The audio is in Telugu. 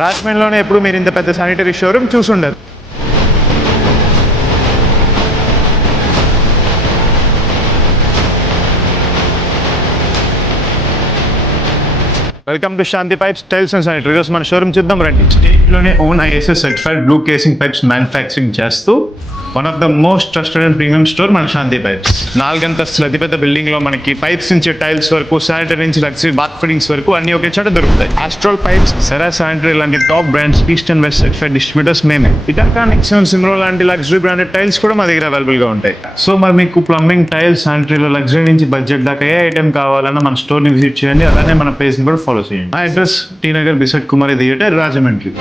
రాజమండ్రిలోనే ఎప్పుడు మీరు ఇంత పెద్ద శానిటరీ షోరూమ్ చూసుండరు. Welcome to Shanti pipes tiles and sanitary. ఈరోజు మన షోరూమ్ చూద్దాం రండి. స్టేట్లోనే own ISS certified blue casing pipes manufacturing చేస్తూ one of the most trusted and premium store మన శాంతి పైప్స్. 4 అంతస్తుల అతిపెద్ద బిల్డింగ్ లో మనకి పైప్స్ నుంచి టైల్స్ వరకు, శానిటరీ నుంచి లగ్జరీ బాత్ ఫిట్టింగ్స్ వరకు అన్ని ఒకే చోట దొరుకుతాయి. ఆస్ట్రోల్ పైప్స్, సెరా శానిటరీ లాంటి top brands, east and west certified distributors మేమే. ఇటాకా, నెక్సాన్, సిమ్రో లాంటి లగ్జరీ బ్రాండెడ్ టైల్స్ కూడా మా దగ్గర అవైలబుల్ గా ఉంటాయి. సో మరి మీకు ప్లంబింగ్, టైల్స్, శానిటరీలో లగ్జరీ నుంచి బడ్జెట్ దాకా ఏ ఐటమ్ కావాలన్నా మన స్టోర్ ని విజిట్ చేయండి. అలానే మన పేజ్ ని కూడా ఫాలో చేయండి. మా అడ్రస్ టీ నగర్ బిసెట్ కుమారి థియేటర్, రాజమండ్రి.